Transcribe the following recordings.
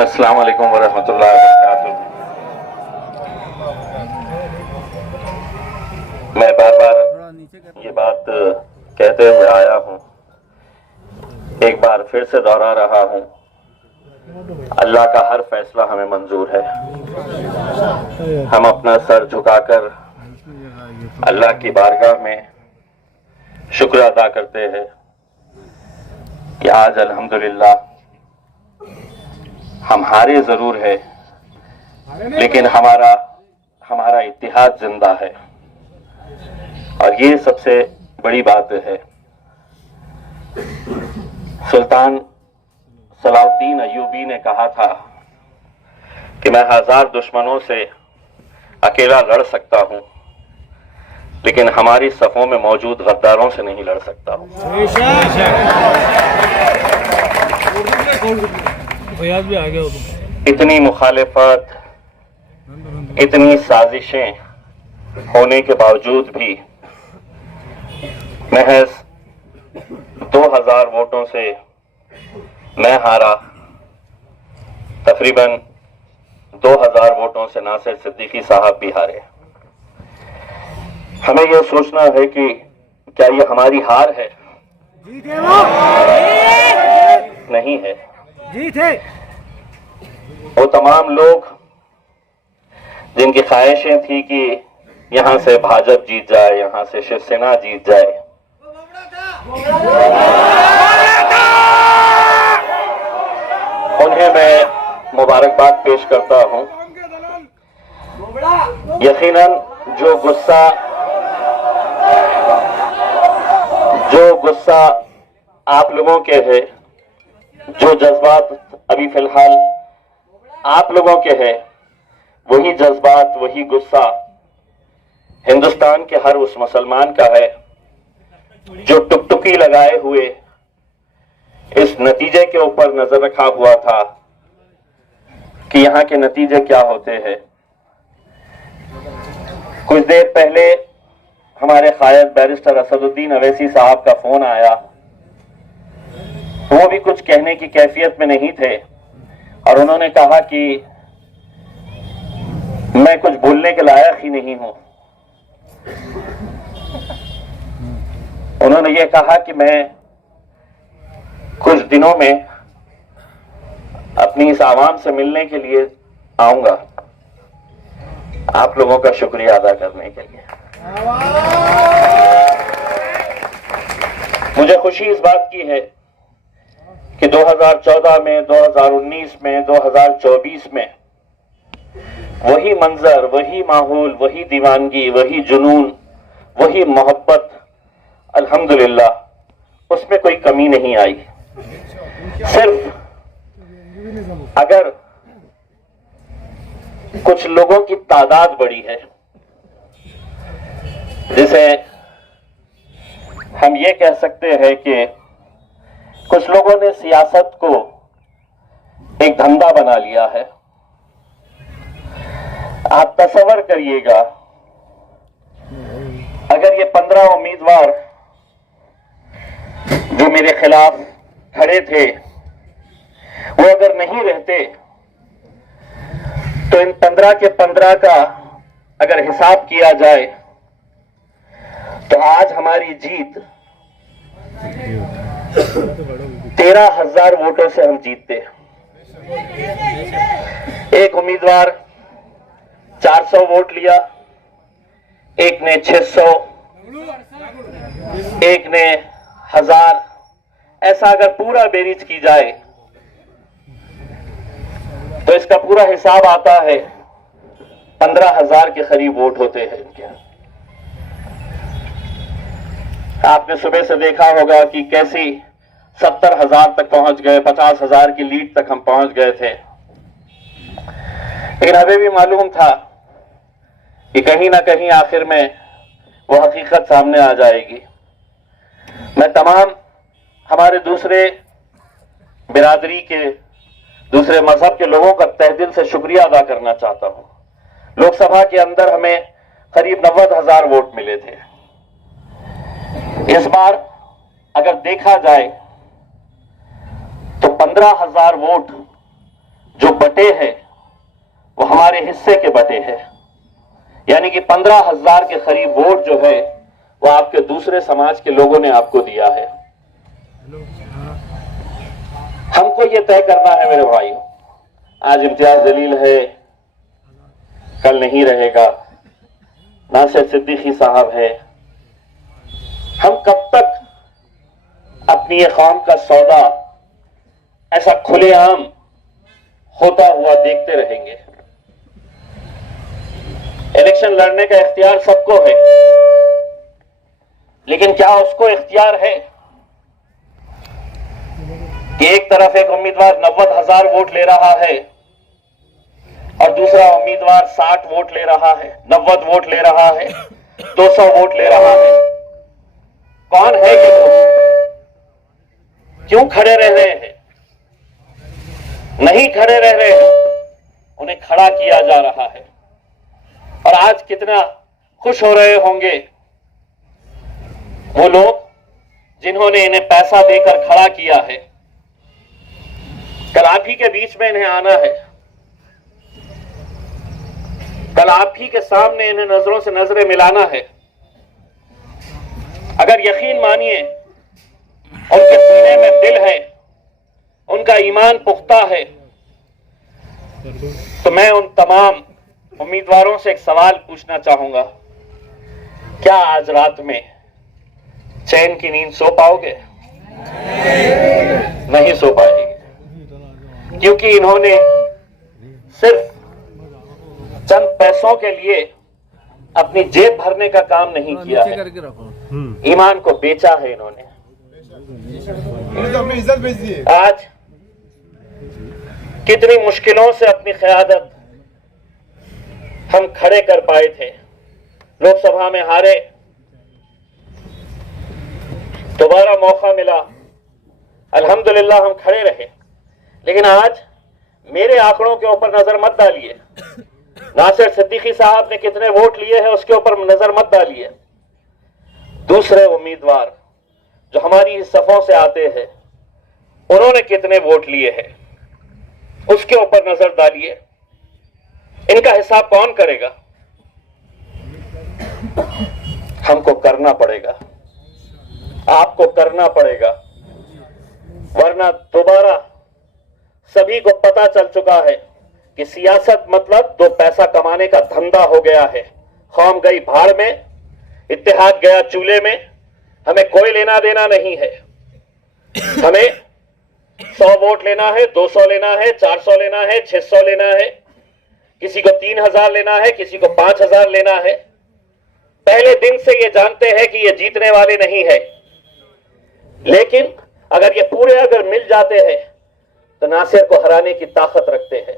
अस्सलाम वालेकुम वरहमतुल्लाहि वबरकातुहू। मैं बार बार ये बात कहते हुए आया हूँ, एक बार फिर से दोहरा रहा हूँ, अल्लाह का हर फैसला हमें मंजूर है। हम अपना सर झुकाकर अल्लाह की बारगाह में शुक्र अदा करते हैं कि आज अल्हम्दुलिल्लाह हम हारे जरूर है, लेकिन हमारा इत्तिहाद जिंदा है, और ये सबसे बड़ी बात है। सुल्तान सलाउद्दीन अय्यूबी ने कहा था कि मैं 1000 दुश्मनों से अकेला लड़ सकता हूं, लेकिन हमारी सफों में मौजूद गद्दारों से नहीं लड़ सकता हूं। इतनी मुखालिफत, इतनी साजिशें होने के बावजूद भी महज 2000 वोटों से मैं हारा। तकरीबन 2000 वोटों से नासिर सिद्दीकी साहब भी हारे। हमें यह सोचना है कि क्या ये हमारी हार है? नहीं है, जीत है। वो तमाम लोग जिनकी ख्वाहिशें थी कि यहां से भाजपा जीत जाए, यहां से शिवसेना जीत जाए, उन्हें मैं मुबारकबाद पेश करता हूं। यकीनन जो गुस्सा आप लोगों के है, जो जज्बात अभी फिलहाल आप लोगों के हैं, वही जज्बात, वही गुस्सा हिंदुस्तान के हर उस मुसलमान का है जो टुकटुकी लगाए हुए इस नतीजे के ऊपर नजर रखा हुआ था कि यहां के नतीजे क्या होते हैं। कुछ देर पहले हमारे कायद बैरिस्टर असदुद्दीन अवैसी साहब का फोन आया। वो भी कुछ कहने की कैफियत में नहीं थे, और उन्होंने कहा कि मैं कुछ बोलने के लायक ही नहीं हूं। उन्होंने ये कहा कि मैं कुछ दिनों में अपनी इस आवाम से मिलने के लिए आऊंगा, आप लोगों का शुक्रिया अदा करने के लिए। मुझे खुशी इस बात की है कि 2014 में, 2019 में, 2024 में वही मंजर, वही माहौल, वही दीवानगी, वही जुनून, वही मोहब्बत, अल्हम्दुलिल्लाह उसमें कोई कमी नहीं आई। सिर्फ अगर कुछ लोगों की तादाद बढ़ी है, जिसे हम ये कह सकते हैं कि कुछ लोगों ने सियासत को एक धंधा बना लिया है। आप तसव्वुर करिएगा, अगर ये 15 उम्मीदवार जो मेरे खिलाफ खड़े थे वो अगर नहीं रहते, तो इन 15 के 15 का अगर हिसाब किया जाए तो आज हमारी जीत 13,000 वोटों से हम जीतते। एक उम्मीदवार 400 वोट लिया, एक ने 600, एक ने 1000। ऐसा अगर पूरा बेरीज की जाए तो इसका पूरा हिसाब आता है 15,000 के करीब वोट होते हैं इनके। आपने सुबह से देखा होगा कि कैसी 70,000 तक पहुंच गए, 50,000 की लीड तक हम पहुंच गए थे, लेकिन हमें भी मालूम था कि कहीं ना कहीं आखिर में वो हकीकत सामने आ जाएगी। मैं तमाम हमारे दूसरे बिरादरी के, दूसरे मजहब के लोगों का तहे दिल से शुक्रिया अदा करना चाहता हूं। लोकसभा के अंदर हमें करीब 90,000 वोट मिले थे। इस बार अगर देखा जाए तो 15,000 वोट जो बटे हैं वो हमारे हिस्से के बटे हैं, यानी कि 15,000 के करीब वोट जो है वो आपके दूसरे समाज के लोगों ने आपको दिया है। हमको ये तय करना है मेरे भाइयों, आज इम्तियाज जलील है, कल नहीं रहेगा, नासिर सिद्दीकी साहब है। हम कब तक अपनी ये कौम का सौदा ऐसा खुलेआम होता हुआ देखते रहेंगे? इलेक्शन लड़ने का इख्तियार सबको है, लेकिन क्या उसको इख्तियार है कि एक तरफ एक उम्मीदवार 90,000 वोट ले रहा है और दूसरा उम्मीदवार 60 वोट ले रहा है, 90 वोट ले रहा है, 200 वोट ले रहा है? कौन है ये लोग? क्यों खड़े रह रहे हैं? नहीं खड़े रह रहे हैं, उन्हें खड़ा किया जा रहा है। और आज कितना खुश हो रहे होंगे वो लोग जिन्होंने इन्हें पैसा देकर खड़ा किया है। कल आप ही के बीच में इन्हें आना है, कल आप ही के सामने इन्हें नजरों से नजरें मिलाना है। अगर यकीन मानिए उनके सीने में दिल है, उनका ईमान पुख्ता है, तो मैं उन तमाम उम्मीदवारों से एक सवाल पूछना चाहूंगा, क्या आज रात में चैन की नींद सो पाओगे? नहीं सो पाएंगे, क्योंकि इन्होंने सिर्फ चंद पैसों के लिए अपनी जेब भरने का काम नहीं किया है, ईमान को बेचा है इन्होंने। आज कितनी मुश्किलों से अपनी क़यादत हम खड़े कर पाए थे, लोकसभा में हारे, दोबारा मौका मिला, अल्हम्दुलिल्लाह हम खड़े रहे। लेकिन आज मेरे आंकड़ों के ऊपर नजर मत डालिए, नासिर सिद्दीकी साहब ने कितने वोट लिए हैं उसके ऊपर नजर मत डालिए, दूसरे उम्मीदवार जो हमारी सफों से आते हैं उन्होंने कितने वोट लिए हैं उसके ऊपर नजर डालिए। इनका हिसाब कौन करेगा? हमको करना पड़ेगा, आपको करना पड़ेगा, वरना दोबारा सभी को पता चल चुका है कि सियासत मतलब तो पैसा कमाने का धंधा हो गया है। कौम गई भाड़ में, इत्तेहाद गया चूल्हे में, हमें कोई लेना देना नहीं है। हमें 100 वोट लेना है, 200 लेना है, 400 लेना है, 600 लेना है, किसी को 3,000 लेना है, किसी को 5,000 लेना है। पहले दिन से ये जानते हैं कि ये जीतने वाले नहीं है, लेकिन अगर ये पूरे अगर मिल जाते हैं तो नासिर को हराने की ताकत रखते हैं,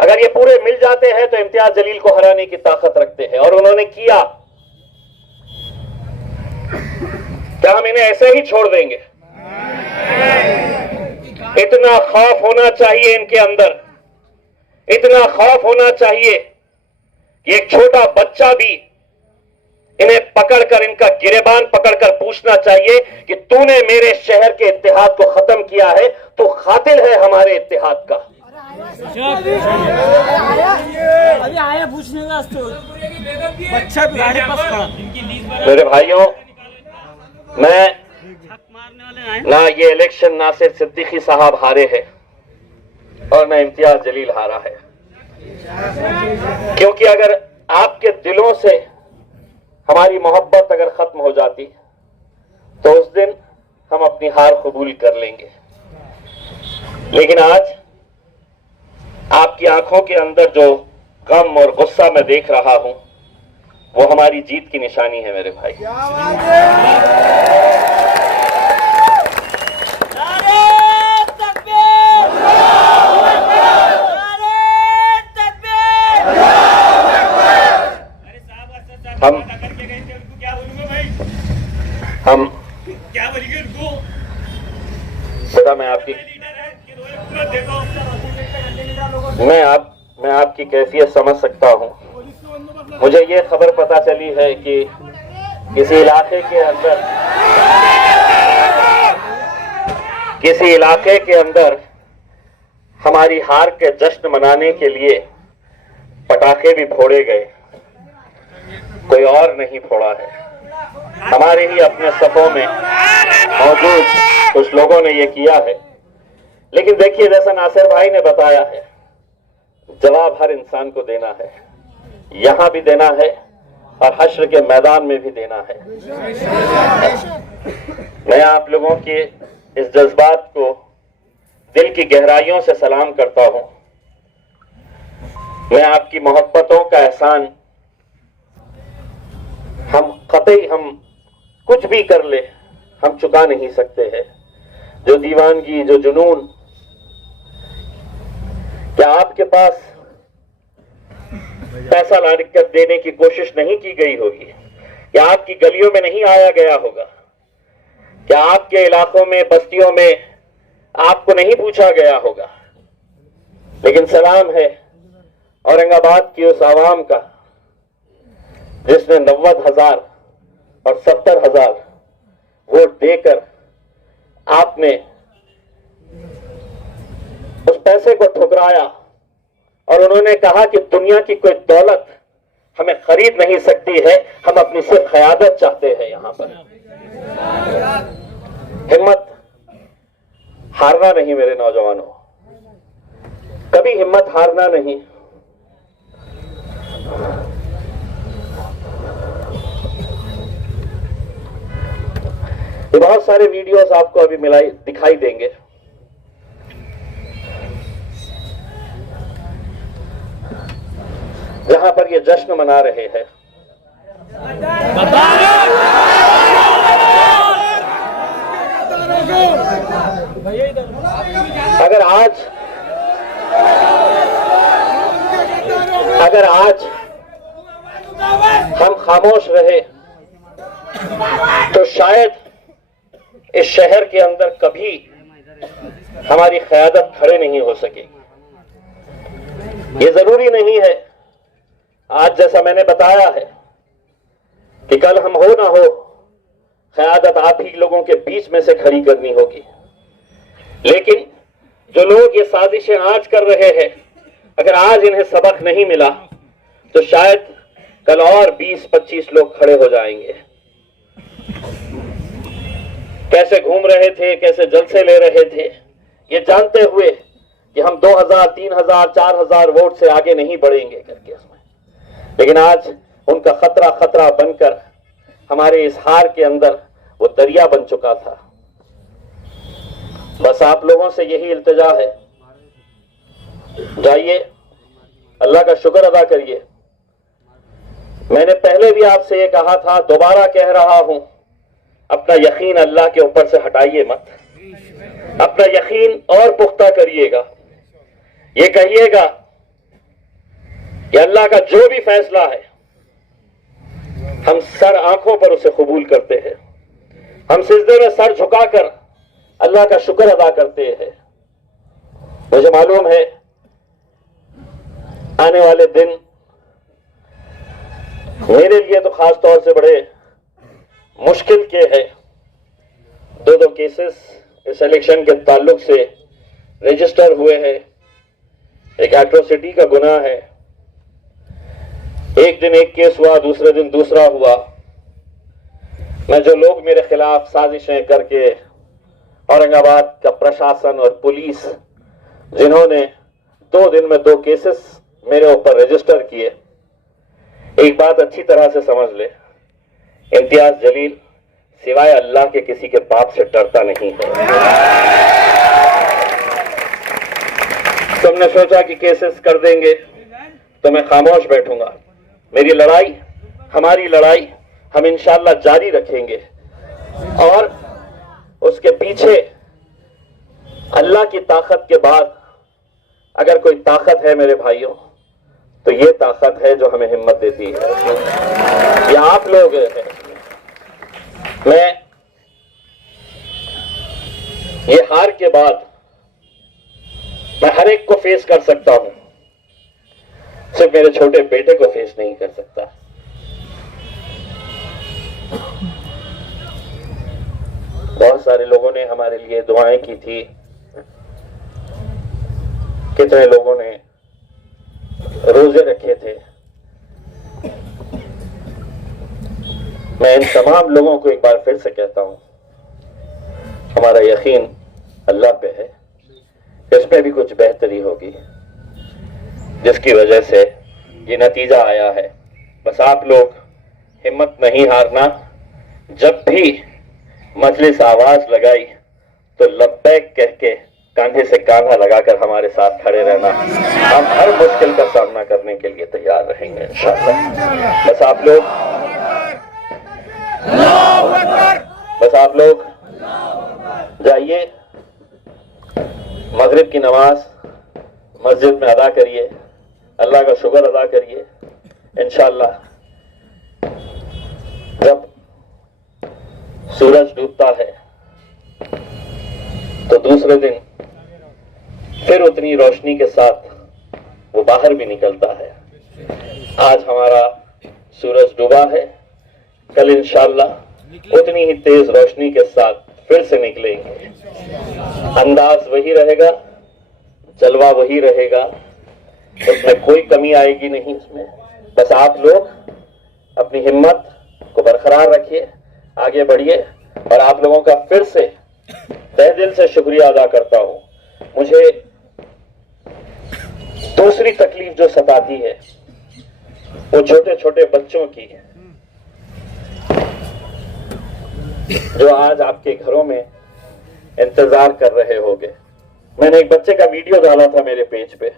अगर ये पूरे मिल जाते हैं तो इम्तियाज जलील को हराने की ताकत रखते हैं। और उन्होंने किया। क्या हम इन्हें ऐसे ही छोड़ देंगे? इतना खौफ होना चाहिए इनके अंदर, इतना खौफ होना चाहिए कि एक छोटा बच्चा भी इन्हें पकड़कर, इनका गिरेबान पकड़कर पूछना चाहिए कि तूने मेरे शहर के इत्तेहाद को खत्म किया है, तो कातिल है हमारे इत्तेहाद का। अभी आया पूछने का बच्चा मेरे भाइयों, मैं ना ये इलेक्शन नासिर सिद्दीकी साहब हारे हैं और ना इम्तियाज जलील हारा है, क्योंकि अगर आपके दिलों से हमारी मोहब्बत अगर खत्म हो जाती तो उस दिन हम अपनी हार कबूल कर लेंगे। लेकिन आज आपकी आंखों के अंदर जो गम और गुस्सा मैं देख रहा हूं वो हमारी जीत की निशानी है मेरे भाई। हम बेटा मैं आपकी कैफियत समझ सकता हूं। मुझे ये खबर पता चली है कि किसी इलाके के अंदर हमारी हार के जश्न मनाने के लिए पटाखे भी फोड़े गए, कोई और नहीं फोड़ा है। हमारे ही अपने सफों में मौजूद कुछ लोगों ने ये किया है। लेकिन देखिए, जैसा नासिर भाई ने बताया है, जवाब हर इंसान को देना है, यहां भी देना है और हश्र के मैदान में भी देना है। मैं आप लोगों के इस जज्बात को दिल की गहराइयों से सलाम करता हूं। मैं आपकी मोहब्बतों का एहसान हम कुछ भी कर ले हम चुका नहीं सकते हैं। जो दीवानगी, जो जुनून, क्या आपके पास पैसा ला कर देने की कोशिश नहीं की गई होगी? क्या आपकी गलियों में नहीं आया गया होगा? क्या आपके इलाकों में, बस्तियों में आपको नहीं पूछा गया होगा? लेकिन सलाम है औरंगाबाद की उस आवाम का जिसने 90,000 और 70,000 वोट देकर आपने उस पैसे को ठुकराया और उन्होंने कहा कि दुनिया की कोई दौलत हमें खरीद नहीं सकती है, हम अपनी सिर्फ क़यादत चाहते हैं। यहां पर हिम्मत हारना नहीं मेरे नौजवानों, कभी हिम्मत हारना नहीं। ये बहुत सारे वीडियोस आपको अभी दिखाई देंगे। जहां पर ये जश्न मना रहे हैं। अगर आज हम खामोश रहे तो शायद इस शहर के अंदर कभी हमारी क़यादत खड़े नहीं हो सकेगी। ये जरूरी नहीं है आज जैसा मैंने बताया है कि कल हम हो ना हो क़यादत आप ही लोगों के बीच में से खड़ी करनी होगी। लेकिन जो लोग ये साजिशें आज कर रहे हैं, अगर आज इन्हें सबक नहीं मिला तो शायद कल और 20-25 लोग खड़े हो जाएंगे। कैसे घूम रहे थे, कैसे जलसे ले रहे थे, ये जानते हुए कि हम 2000, 3000, 4000 वोट से आगे नहीं बढ़ेंगे करके उसमें, लेकिन आज उनका खतरा बनकर हमारे इस हार के अंदर वो दरिया बन चुका था। बस आप लोगों से यही इल्तिजा है, जाइए अल्लाह का शुक्र अदा करिए। मैंने पहले भी आपसे ये कहा था, दोबारा कह रहा हूं, अपना यकीन अल्लाह के ऊपर से हटाइए मत, अपना यकीन और पुख्ता करिएगा। ये कहिएगा कि अल्लाह का जो भी फैसला है हम सर आंखों पर उसे कबूल करते हैं, हम सिजदे में सर झुकाकर अल्लाह का शुक्र अदा करते हैं। मुझे मालूम है आने वाले दिन मेरे लिए तो खास तौर से बड़े मुश्किल के हैं। 2 केसेस इस इलेक्शन के ताल्लुक से रजिस्टर हुए हैं। एक एट्रोसिटी का गुनाह है, एक दिन एक केस हुआ, दूसरे दिन दूसरा हुआ। मैं जो लोग मेरे खिलाफ साजिशें करके औरंगाबाद का प्रशासन और पुलिस जिन्होंने 2 दिन में 2 केसेस मेरे ऊपर रजिस्टर किए, एक बात अच्छी तरह से समझ ले, इम्तियाज जलील सिवाय अल्लाह के किसी के बाप से डरता नहीं है। तुमने सोचा कि केसेस कर देंगे तो मैं खामोश बैठूंगा। मेरी लड़ाई, हमारी लड़ाई हम इंशाअल्लाह जारी रखेंगे और उसके पीछे अल्लाह की ताकत के बाद अगर कोई ताकत है मेरे भाइयों तो ये ताकत है जो हमें हिम्मत देती है। ये आप लोग हैं। मैं ये हार के बाद मैं हर एक को फेस कर सकता हूं, सिर्फ मेरे छोटे बेटे को फेस नहीं कर सकता। बहुत सारे लोगों ने हमारे लिए दुआएं की थी। कितने लोगों ने रोजे रखे थे। मैं इन तमाम लोगों को एक बार फिर से कहता हूं, हमारा यकीन अल्लाह पे है, इसमें भी कुछ बेहतरी होगी जिसकी वजह से ये नतीजा आया है। बस आप लोग हिम्मत नहीं हारना। जब भी मजलिस आवाज लगाई तो लब्बैक कह के कांधे से कांधा लगाकर हमारे साथ खड़े रहना। हम हर मुश्किल का सामना करने के लिए तैयार रहेंगे इंशाअल्लाह। बस आप लोग जाइए, मगरिब की नमाज मस्जिद में अदा करिए, अल्लाह का शुक्र अदा करिए। इंशाअल्लाह जब सूरज डूबता है तो दूसरे दिन फिर उतनी रोशनी के साथ वो बाहर भी निकलता है। आज हमारा सूरज डूबा है, कल इंशाअल्लाह उतनी ही तेज रोशनी के साथ फिर से निकलेंगे। अंदाज वही रहेगा, जलवा वही रहेगा, उसमें कोई कमी आएगी नहीं उसमें। बस आप लोग अपनी हिम्मत को बरकरार रखिए, आगे बढ़िए। और आप लोगों का फिर से तहे दिल से शुक्रिया अदा करता हूं। मुझे दूसरी तकलीफ जो सताती है वो छोटे छोटे बच्चों की है, जो आज आपके घरों में इंतजार कर रहे होंगे। मैंने एक बच्चे का वीडियो डाला था मेरे पेज पे,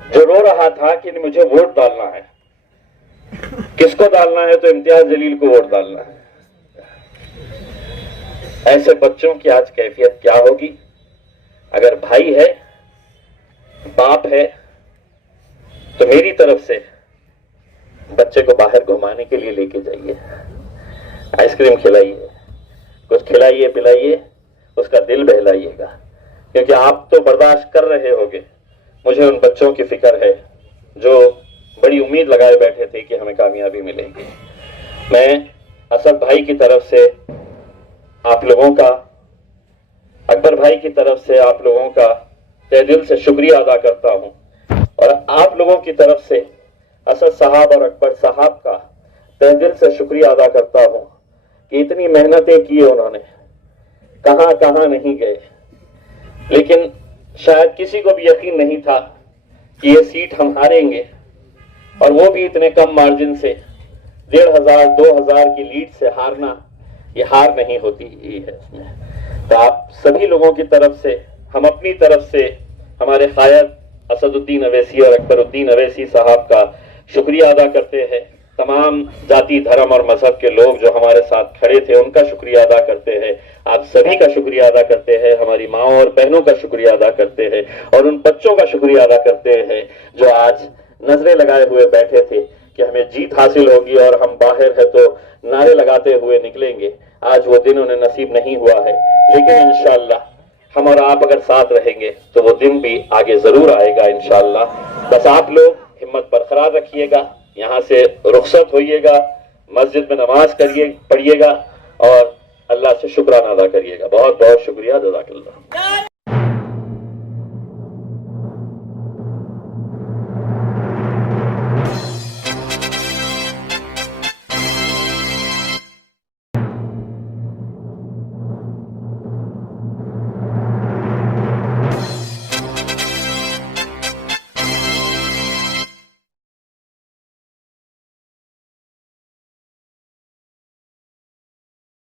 जो रो रहा था कि मुझे वोट डालना है। किसको डालना है? तो इम्तियाज जलील को वोट डालना है। ऐसे बच्चों की आज कैफियत क्या होगी? अगर भाई है, बाप है, तो मेरी तरफ से बच्चे को बाहर घुमाने के लिए लेके जाइए, आइसक्रीम खिलाइए, कुछ खिलाइए पिलाइए, उसका दिल बहलाइएगा, क्योंकि आप तो बर्दाश्त कर रहे होगे। मुझे उन बच्चों की फिक्र है जो बड़ी उम्मीद लगाए बैठे थे कि हमें कामयाबी मिलेगी। मैं असद भाई की तरफ से आप लोगों का, अकबर भाई की तरफ से आप लोगों का तहे दिल से शुक्रिया अदा करता हूं, और आप लोगों की तरफ से असद साहब और अकबर साहब का तहे दिल से शुक्रिया अदा करता हूं कि इतनी मेहनतें की उन्होंने, कहां कहां नहीं गए। लेकिन शायद किसी को भी यकीन नहीं था कि ये सीट हम हारेंगे, और वो भी इतने कम मार्जिन से। 1500-2000 की लीड से हारना ये हार नहीं होती है इसमें। तो आप सभी लोगों की तरफ से, हम अपनी तरफ से हमारे कायद असदुद्दीन अवैसी और अकबरुद्दीन अवैसी साहब का शुक्रिया अदा करते हैं। तमाम जाति धर्म और मजहब के लोग जो हमारे साथ खड़े थे उनका शुक्रिया अदा करते हैं। आप सभी का शुक्रिया अदा करते हैं, हमारी माओ और बहनों का शुक्रिया अदा करते हैं, और उन बच्चों का शुक्रिया अदा करते हैं जो आज नजरें लगाए हुए बैठे थे कि हमें जीत हासिल होगी और हम बाहर है तो नारे लगाते हुए निकलेंगे। आज वो दिन उन्हें नसीब नहीं हुआ है, लेकिन इंशाअल्लाह हम और आप अगर साथ रहेंगे तो वो दिन भी आगे जरूर आएगा इंशाअल्लाह। बस आप लोग हिम्मत बरकरार रखिएगा, यहाँ से रुखसत होइएगा, मस्जिद में नमाज पढ़िएगा और अल्लाह से शुक्राना अदा करिएगा। बहुत बहुत शुक्रिया, जज़ाकल्लाह।